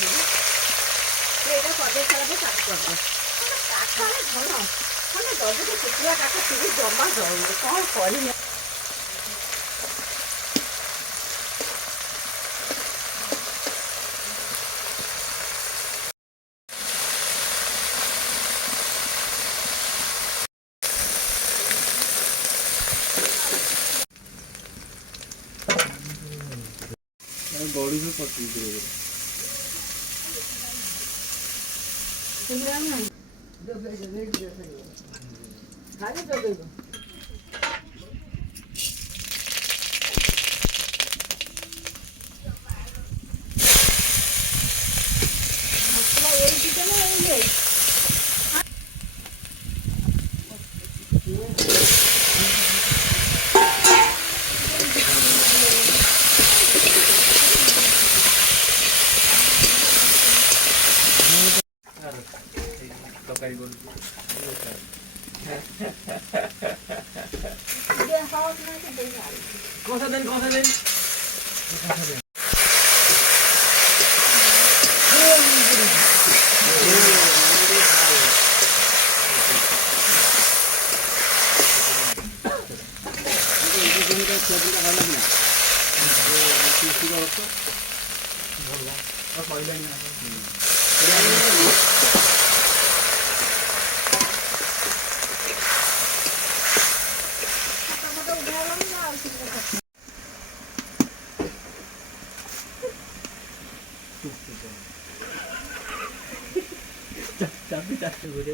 এটা কবে ছাড়াবো কাজ করবো কাঠা ঘন মানে দরজাতে শুকিয়ে কাঠা থেকে জমা জল কম করি না बॉडी में पत्ती गिरेगी কথা দেন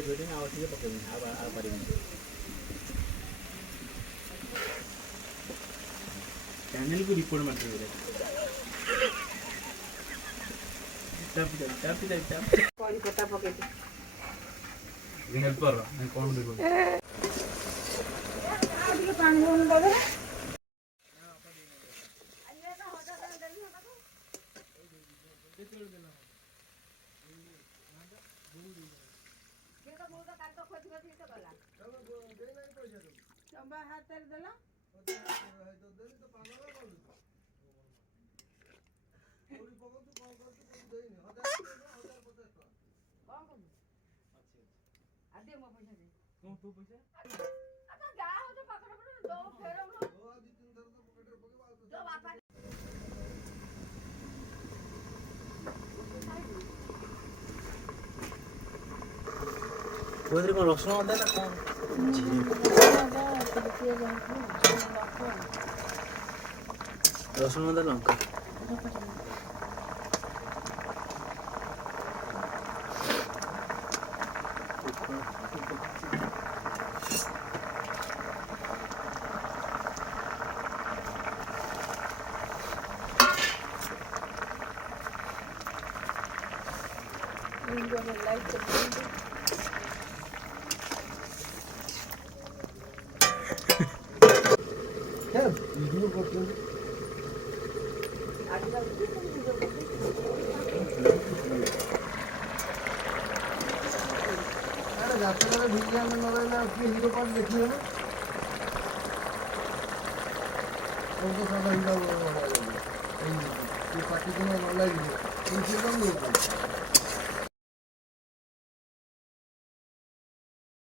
Gede na awak juga pakai apa ini? Channel को रिपोर्ट मत करो। चाप कौन पता पके हेल्पर मैं कौन देखो आज के पानी होने लगे चंबा हाथ तेरे देला को रसुन अदा ना कौन रसुन अदा लंका রাস্তাঘাটে ভিড় না রইলে কি হিরো পার্ক দেখি হবে কত সাদা হিরো এই পার্টি কোনো নলাই দিবে এই সেরকম